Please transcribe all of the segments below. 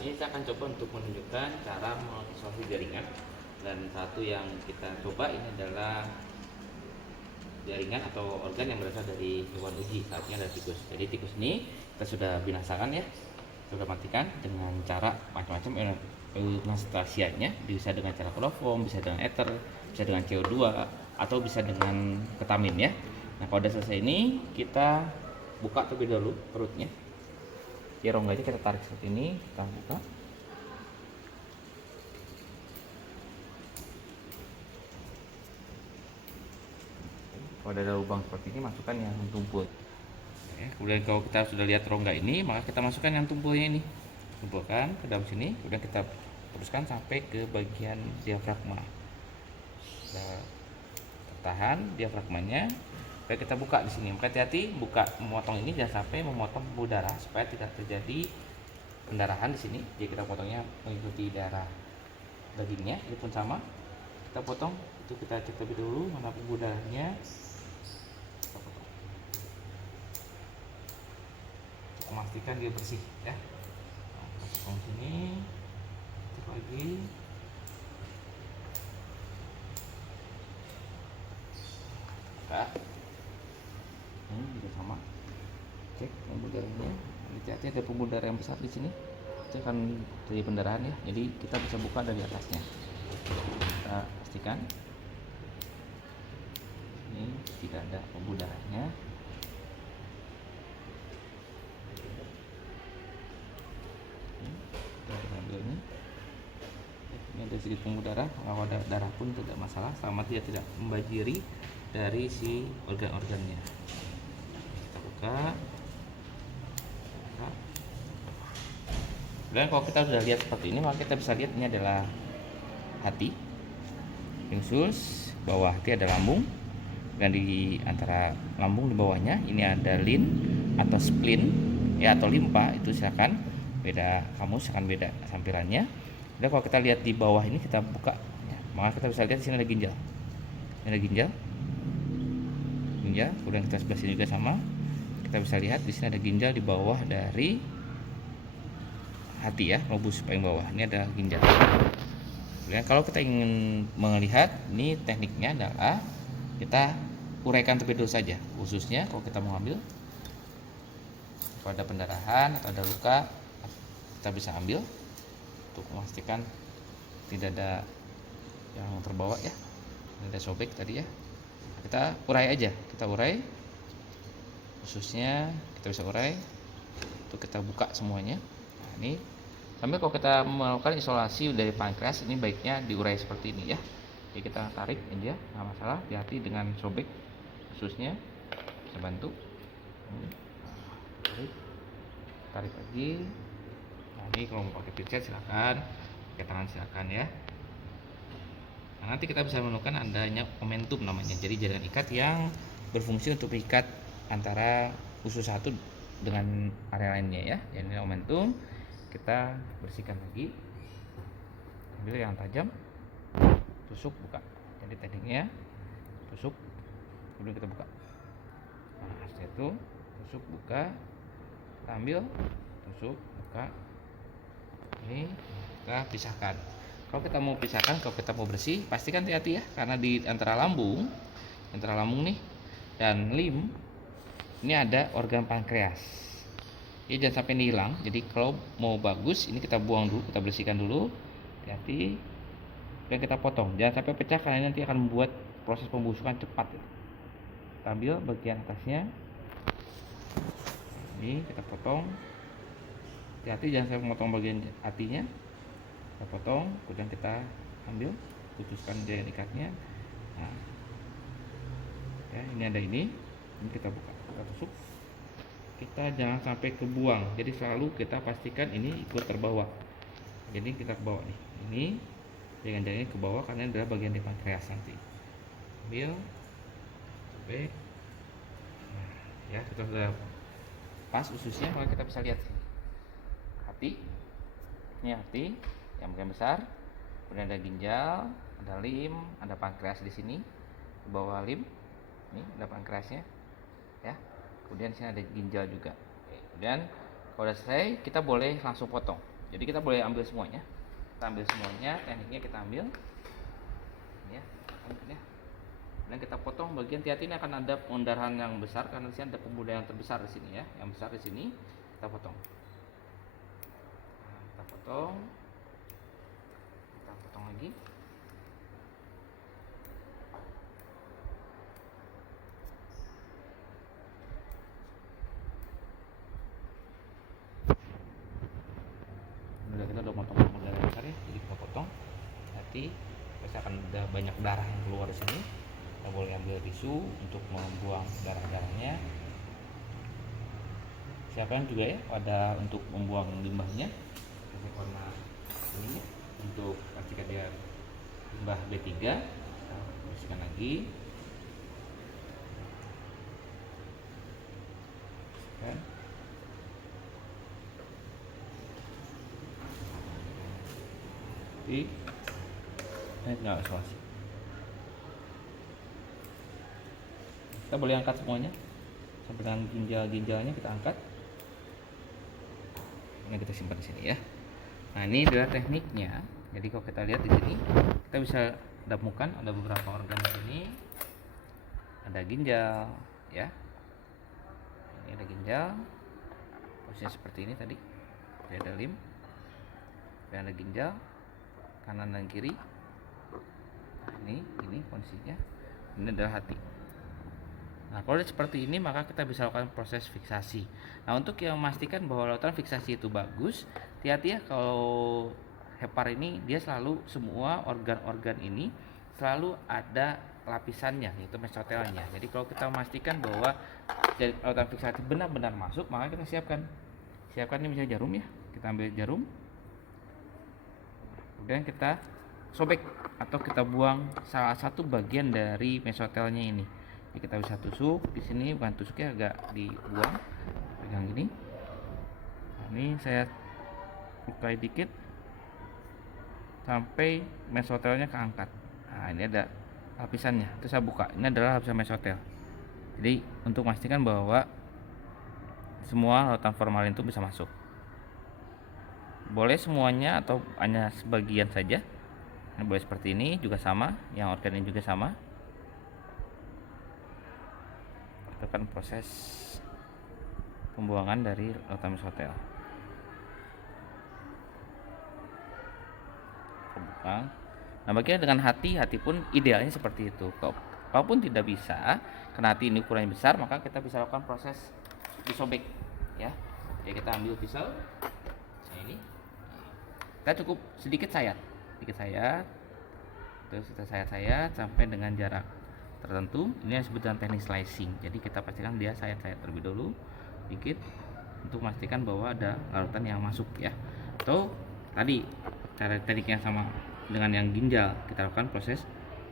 ini saya akan coba untuk menunjukkan cara mengisolasi jaringan. Dan satu yang kita coba ini adalah jaringan atau organ yang berasal dari hewan uji, artinya dari tikus. Jadi tikus ini kita sudah binasakan ya, sudah matikan dengan cara macam-macam eutanasianya, bisa dengan cara kloroform, bisa dengan ether, bisa dengan CO2, atau bisa dengan ketamin ya. Nah kalau udah selesai ini kita buka terlebih dahulu perutnya. Ya rongganya kita tarik seperti ini, kita buka. Kalau ada lubang seperti ini, masukkan yang tumpul. Kemudian kalau kita sudah lihat rongga ini, maka kita masukkan yang tumpulnya ini, tumpulkan ke dalam sini. Kemudian kita teruskan sampai ke bagian diafragma. Kita tahan diafragmanya. Supaya kita buka di sini. Maka hati-hati buka memotong ini, jangan sampai memotong pembuluh darah supaya tidak terjadi pendarahan di sini. Jadi kita potongnya mengikuti darah dagingnya. Ini pun sama. Kita potong, itu kita cek lebih dulu mana pembuluh darahnya. Memastikan dia bersih ya. Nah, potong sini, cek lagi. Buka. Ini juga sama, cek pembuluh darahnya. Hati-hati ada pembuluh darah yang besar di sini, itu akan terjadi pendarahan ya. Jadi kita bisa buka dari atasnya. Kita pastikan ini tidak ada pembuluh darahnya. Kita ambil ini ada sedikit pembuluh darah. Kalau ada darah pun tidak masalah, selama dia tidak membanjiri dari si organ-organnya. Kita buka. Dan kalau kita sudah lihat seperti ini, maka kita bisa lihat ini adalah hati, usus, bawah hati ada lambung, dan di antara lambung di bawahnya ini ada lin atau spleen ya, atau limpa. Itu silakan beda kamus, akan beda sampirannya. Dan kalau kita lihat di bawah ini, kita buka ya, maka kita bisa lihat di sini ada ginjal. Ini ada ginjal. Kemudian kita sebelah sini juga sama. Kita bisa lihat di sini ada ginjal di bawah dari hati ya, lobus paling bawah. Ini ada ginjal. Kemudian kalau kita ingin melihat, ini tekniknya adalah kita uraikan terlebih dahulu saja. Khususnya kalau kita mau ambil, kalau ada pendarahan atau ada luka, kita bisa ambil untuk memastikan tidak ada yang terbawa ya. Ini ada sobek tadi ya. Kita urai aja, kita urai. Khususnya kita bisa urai. Untuk kita buka semuanya. Nah, ini sambil kalau kita melakukan isolasi dari pankreas, ini baiknya diurai seperti ini ya. Jadi kita tarik ini ya, nggak masalah. Hati-hati dengan sobek khususnya, bisa bantu. Tarik lagi. Nah, ini kalau mau pakai pincet silakan, pakai tangan silakan ya. Nah, nanti kita bisa menemukan adanya momentum namanya. Jadi jaringan ikat yang berfungsi untuk mengikat antara usus satu dengan area lainnya ya. Jadi momentum. Kita bersihkan lagi, ambil yang tajam, tusuk, buka. Jadi tekniknya tusuk, kemudian kita buka. Nah setelah itu tusuk, buka, kita ambil, tusuk, buka. Ini kita pisahkan. Kalau kita mau pisahkan, kalau kita mau bersih, pastikan hati-hati ya, karena di antara lambung nih dan lim ini ada organ pankreas. Jadi jangan sampai ini hilang. Jadi kalau mau bagus, ini kita buang dulu, kita bersihkan dulu, hati-hati, dan kita potong. Jangan sampai pecah karena nanti akan membuat proses pembusukan cepat. Kita ambil bagian atasnya, ini kita potong. Hati-hati jangan sampai memotong bagian hatinya. Kita potong, kemudian kita ambil, putuskan jaringan ikatnya. Nah, ya ini ada ini kita buka, kita tusuk. Kita jangan sampai kebuang, jadi selalu kita pastikan ini ikut terbawa. Jadi kita ke bawah nih, ini jangan-jangan ke bawah karena ini adalah bagian di pankreas nanti. Ambil, sobek. Nah, ya kita sudah pas ususnya, maka kita bisa lihat hati. Ini hati yang bagian besar, kemudian ada ginjal, ada lim, ada pankreas di sini, di bawah lim, ini ada pankreasnya, ya. Kemudian sini ada ginjal juga. Oke, kemudian kalau sudah selesai, kita boleh langsung potong. Jadi kita boleh ambil semuanya. Kita ambil semuanya, tekniknya kita ambil. Ini ya, ya. Dan kita potong bagian hati-hati, ini akan ada pendarahan yang besar karena di sini ada pembuluh yang terbesar di sini ya. Yang besar di sini kita potong. Nah, kita potong. Kita potong lagi. Kita udah potong darah besar ya, jadi kita potong hati, pasti akan ada banyak darah yang keluar di sini. Kita boleh ambil tisu untuk membuang darahnya. Siapkan juga ya pada untuk membuang limbahnya. Kita warna ini untuk pastikan dia limbah B3. Kita bersihkan lagi. Bersihkan. Tinggal isolasi. Kita boleh angkat semuanya sampai dengan ginjal-ginjalnya kita angkat. Ini kita simpan di sini ya. Nah, ini adalah tekniknya. Jadi kalau kita lihat di sini, kita bisa temukan ada beberapa organ di sini. Ada ginjal ya. Ini ada ginjal. Posisinya seperti ini tadi. Jadi ada lim. Dan ada ginjal kanan dan kiri. Nah, ini kondisinya. Ini adalah hati. Nah, kalau seperti ini maka kita bisa lakukan proses fiksasi. Nah, untuk yang memastikan bahwa larutan fiksasi itu bagus, hati-hati ya, kalau hepar ini dia selalu semua organ-organ ini selalu ada lapisannya, yaitu mesotelnya. Jadi kalau kita memastikan bahwa larutan fiksasi benar-benar masuk, maka kita siapkan ini misalnya jarum ya. Kita ambil jarum. Kemudian kita sobek atau kita buang salah satu bagian dari mesotelnya ini. Jadi kita bisa tusuk di sini, bukan tusuknya, agak dibuang, pegang gini. Nah, ini saya bukai dikit sampai mesotelnya keangkat. Nah, ini ada lapisannya, itu saya buka. Ini adalah lapisan mesotel. Jadi untuk memastikan bahwa semua larutan formalin itu bisa masuk. Boleh semuanya atau hanya sebagian saja. Ini boleh seperti ini juga sama, yang organ ini juga sama. Itu kan proses pembuangan dari larutan mesotel. Nah, bagaimana dengan hati pun idealnya seperti itu. Kalaupun tidak bisa, karena hati ini ukurannya besar, maka kita bisa lakukan proses disobek ya. Jadi kita ambil pisau. Nah, ini kita cukup sedikit sayat, terus kita sayat sampai dengan jarak tertentu. Ini yang disebut dengan teknik slicing. Jadi kita pastikan dia sayat terlebih dulu dikit untuk memastikan bahwa ada larutan yang masuk ya. Atau tadi cara teknik yang sama dengan yang ginjal, kita lakukan proses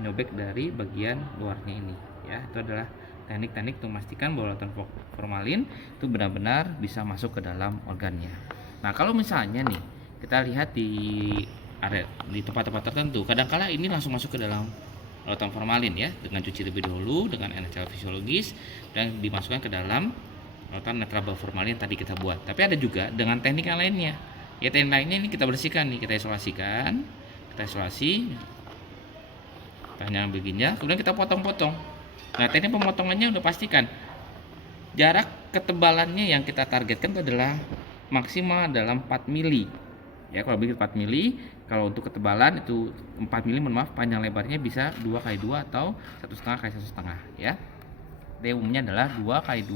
menyobek dari bagian luarnya ini ya. Itu adalah teknik-teknik untuk memastikan bahwa larutan formalin itu benar-benar bisa masuk ke dalam organnya. Nah, kalau misalnya nih kita lihat di area di tempat-tempat tertentu, kadangkala ini langsung masuk ke dalam larutan formalin ya, dengan cuci lebih dahulu dengan NaCl fisiologis dan dimasukkan ke dalam larutan netral formalin tadi kita buat. Tapi ada juga dengan teknik yang lainnya. Ya, teknik lainnya ini kita bersihkan nih, kita isolasi. Kita hanya ambil ginjal, kemudian kita potong-potong. Nah, teknik pemotongannya udah pastikan jarak ketebalannya yang kita targetkan itu adalah maksimal dalam 4 mili. Ya, kalau begitu 4 mili, kalau untuk ketebalan itu 4 mili, panjang lebarnya bisa 2x2 atau 1,5x1,5 ya. Jadi umumnya adalah 2x2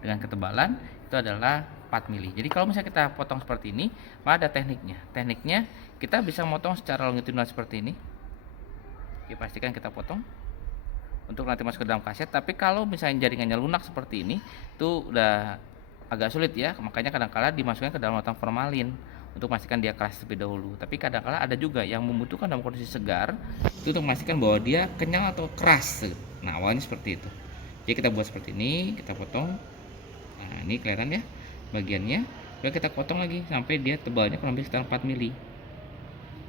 dengan ketebalan itu adalah 4 mili. Jadi kalau misalnya kita potong seperti ini, maka ada tekniknya. Tekniknya kita bisa potong secara longitudinal seperti ini. Oke, pastikan kita potong untuk nanti masuk ke dalam kaset. Tapi kalau misalnya jaringannya lunak seperti ini, itu udah agak sulit ya. Makanya kadang-kala dimasukkan ke dalam larutan formalin untuk memastikan dia keras terlebih dahulu. Tapi kadang-kala ada juga yang membutuhkan dalam kondisi segar itu untuk memastikan bahwa dia kenyal atau keras. Nah, awalnya seperti itu. Jadi kita buat seperti ini, kita potong. Nah, ini kelihatan ya bagiannya. Lalu kita potong lagi sampai dia tebalnya kurang lebih sekitar 4 mili.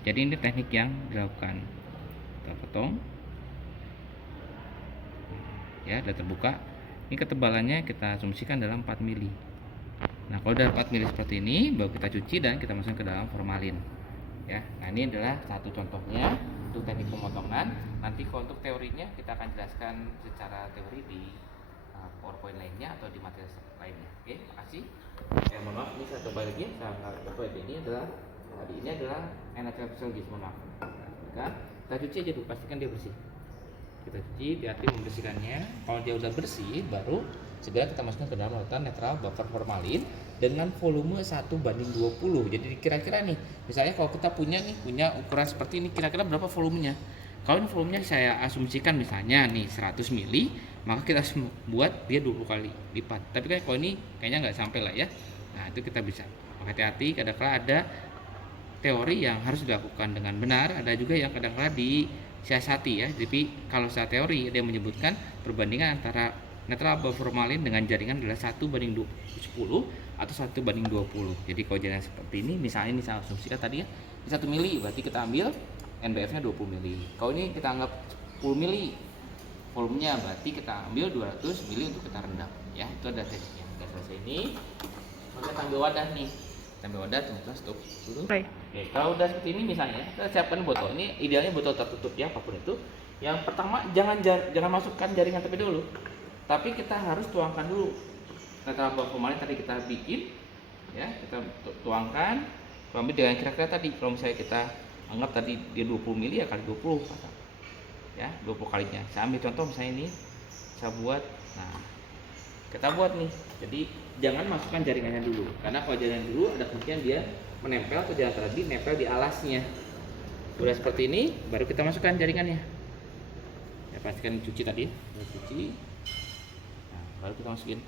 Jadi ini teknik yang dilakukan. Kita potong. Ya, udah terbuka. Ini ketebalannya kita asumsikan dalam 4 mili. Nah, kalau udah 4 mili seperti ini, baru kita cuci dan kita masukkan ke dalam formalin. Ya, nah ini adalah satu contohnya untuk teknik pemotongan. Nanti kalau untuk teorinya kita akan jelaskan secara teori di PowerPoint lainnya atau di materi lainnya. Oke, makasih. Mohon maaf, ini saya coba lagi. Saya coba ini adalah enatel psikologis, mohon maaf. Kan? Kita cuci aja dulu, pastikan dia bersih. Kita cuci, hati-hati membersihkannya. Kalau dia udah bersih, baru segera kita masukkan ke dalam larutan netral buffer formalin dengan volume 1:20. Jadi kira-kira nih, misalnya kalau kita punya ukuran seperti ini, kira-kira berapa volumenya? Kalau ini volumenya saya asumsikan misalnya nih 100 mili, maka kita buat dia 20 kali lipat. Tapi kan kalau ini kayaknya nggak sampai lah ya. Nah, itu kita bisa. Maka hati-hati, kadang-kadang ada teori yang harus dilakukan dengan benar, ada juga yang kadang-kadang disiasati ya. Jadi kalau secara teori ada yang menyebutkan perbandingan antara netral buffer formalin dengan jaringan adalah 1:10 atau 1:20. Jadi kalau jaringan seperti ini, misalnya ini saya asumsikan tadi ya 1 mili, berarti kita ambil NBF nya 20 mili. Kalau ini kita anggap 10 mili volumenya, berarti kita ambil 200 mili untuk kita rendam ya. Itu ada tekniknya. Udah selesai ini, maka kita ambil wadah nih. Kita ambil wadah, teman-teman, stop dulu. Oke, kalau udah seperti ini misalnya, kita siapkan botol. Ini idealnya botol tertutup ya, apapun itu. Yang pertama, jangan masukkan jaringan terlebih dahulu, tapi kita harus tuangkan dulu netral buffer formalin tadi kita bikin ya, kita tuangkan, ambil dengan kira-kira tadi. Kalau misalnya kita anggap tadi dia 20 mili ya kali 20 ya, 20 kalinya. Saya ambil contoh misalnya ini saya buat. Nah, kita buat nih, jadi jangan masukkan jaringannya dulu, karena kalau jaringan dulu ada kemungkinan dia menempel atau jangan tadi nempel di alasnya. Udah seperti ini baru kita masukkan jaringannya ya, pastikan cuci tadi, cuci. Baru kita masukin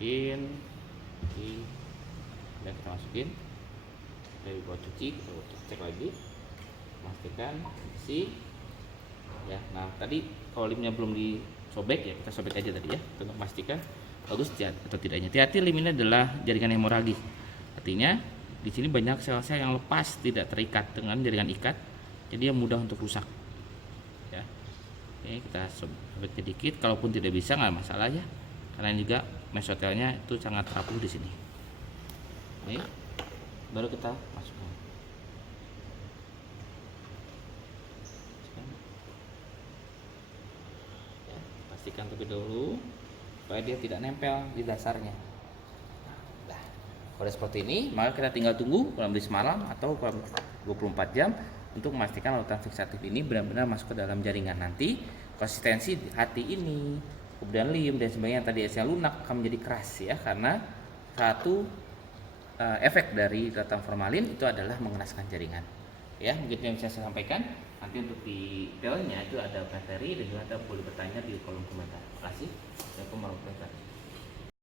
dan kita masukin dari bawah cuci, kita cek lagi, pastikan bersih ya. Nah, tadi kalau limnya belum disobek ya, kita sobek aja tadi ya untuk memastikan bagus atau tidaknya. Hati-hati, lim ini adalah jaringan hemoragis, artinya di sini banyak sel-sel yang lepas, tidak terikat dengan jaringan ikat, jadi yang mudah untuk rusak ya. Oke, kita sobek sedikit, kalaupun tidak bisa nggak masalah ya, karena juga mesotelnya itu sangat rapuh di sini. Oke, baru kita masukkan. Ya, pastikan terlebih dahulu supaya dia tidak nempel di dasarnya. Nah, kalau seperti ini, maka kita tinggal tunggu kurang lebih semalam atau kurang 24 jam untuk memastikan larutan fiksatif ini benar-benar masuk ke dalam jaringan. Nanti konsistensi hati ini, kemudian lim dan sebagainya tadi esnya lunak akan menjadi keras ya, karena satu efek dari larutan formalin itu adalah mengenaskan jaringan ya. Mungkin yang bisa saya sampaikan. Nanti untuk detailnya itu ada materi dan juga Anda boleh bertanya di kolom komentar. Terima kasih. Assalamualaikum warahmatullahi wabarakatuh.